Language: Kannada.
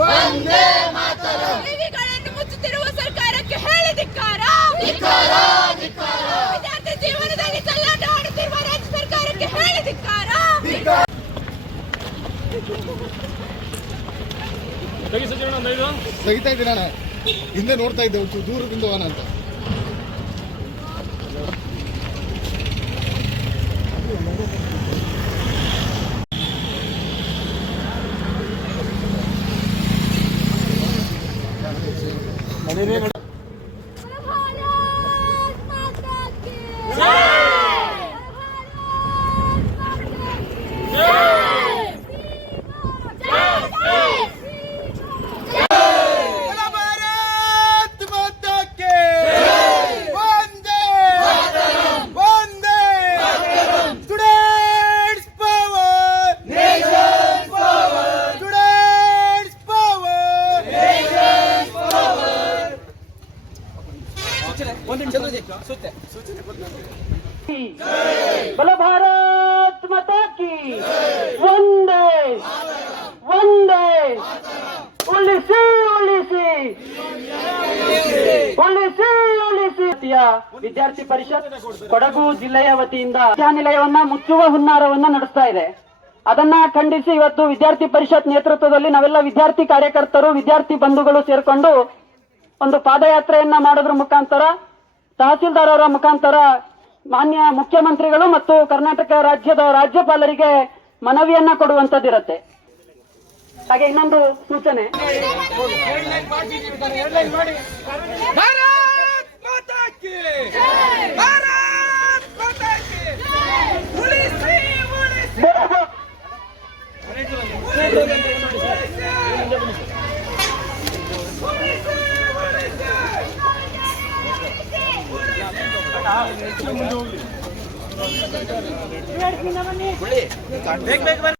ವಂದೇ ಮಾತರಂ. ಟಿವಿಗಳನ್ನು ಮುಚ್ಚುತ್ತಿರುವ ಸರ್ಕಾರಕ್ಕೆ ಹೇಳಿ ಧಿಕ್ಕಾರ. ವಿದ್ಯಾರ್ಥಿ ಜೀವನದಲ್ಲಿ ಚೆಲ್ಲಾಟ ಆಡುತ್ತಿರುವ ರಾಜ್ಯ ಸರ್ಕಾರಕ್ಕೆ ಹೇಳಿ ಧಿಕ್ಕಾರ. ತೆಗಿತಾ ಇದ್ದೀನಿ ಅಣ್ಣ, ಹಿಂದೆ ನೋಡ್ತಾ ಇದ್ದೆ ಒಂಚೂರು ದೂರದಿಂದ ಹೋಗೋಣ ಅಂತ. बोलो भारत माता की वंदे वंदे. ಉಳಿಸಿ ಉಳಿಸಿ ಉಳಿಸಿ ಉಳಿಸಿ. ವಿದ್ಯಾರ್ಥಿ ಪರಿಷತ್ ಕೊಡಗು ಜಿಲ್ಲೆಯ ವತಿಯಿಂದ ವಿದ್ಯಾನಿಲಯವನ್ನ ಮುಚ್ಚುವ ಹುನ್ನಾರವನ್ನ ನಡೆಸ್ತಾ ಇದೆ. ಅದನ್ನ ಖಂಡಿಸಿ ಇವತ್ತು ವಿದ್ಯಾರ್ಥಿ ಪರಿಷತ್ ನೇತೃತ್ವದಲ್ಲಿ ನಾವೆಲ್ಲ ವಿದ್ಯಾರ್ಥಿ ಕಾರ್ಯಕರ್ತರು, ವಿದ್ಯಾರ್ಥಿ ಬಂಧುಗಳು ಸೇರ್ಕೊಂಡು ಒಂದು ಪಾದಯಾತ್ರೆಯನ್ನ ಮಾಡೋದ್ರ ಮುಖಾಂತರ ತಹಸೀಲ್ದಾರ್ ಅವರ ಮುಖಾಂತರ ಮಾನ್ಯ ಮುಖ್ಯಮಂತ್ರಿಗಳು ಮತ್ತು ಕರ್ನಾಟಕ ರಾಜ್ಯದ ರಾಜ್ಯಪಾಲರಿಗೆ ಮನವಿಯನ್ನ ಕೊಡುವಂತದ್ದಿರತ್ತೆ. ಹಾಗೆ ಇನ್ನೊಂದು ಸೂಚನೆ,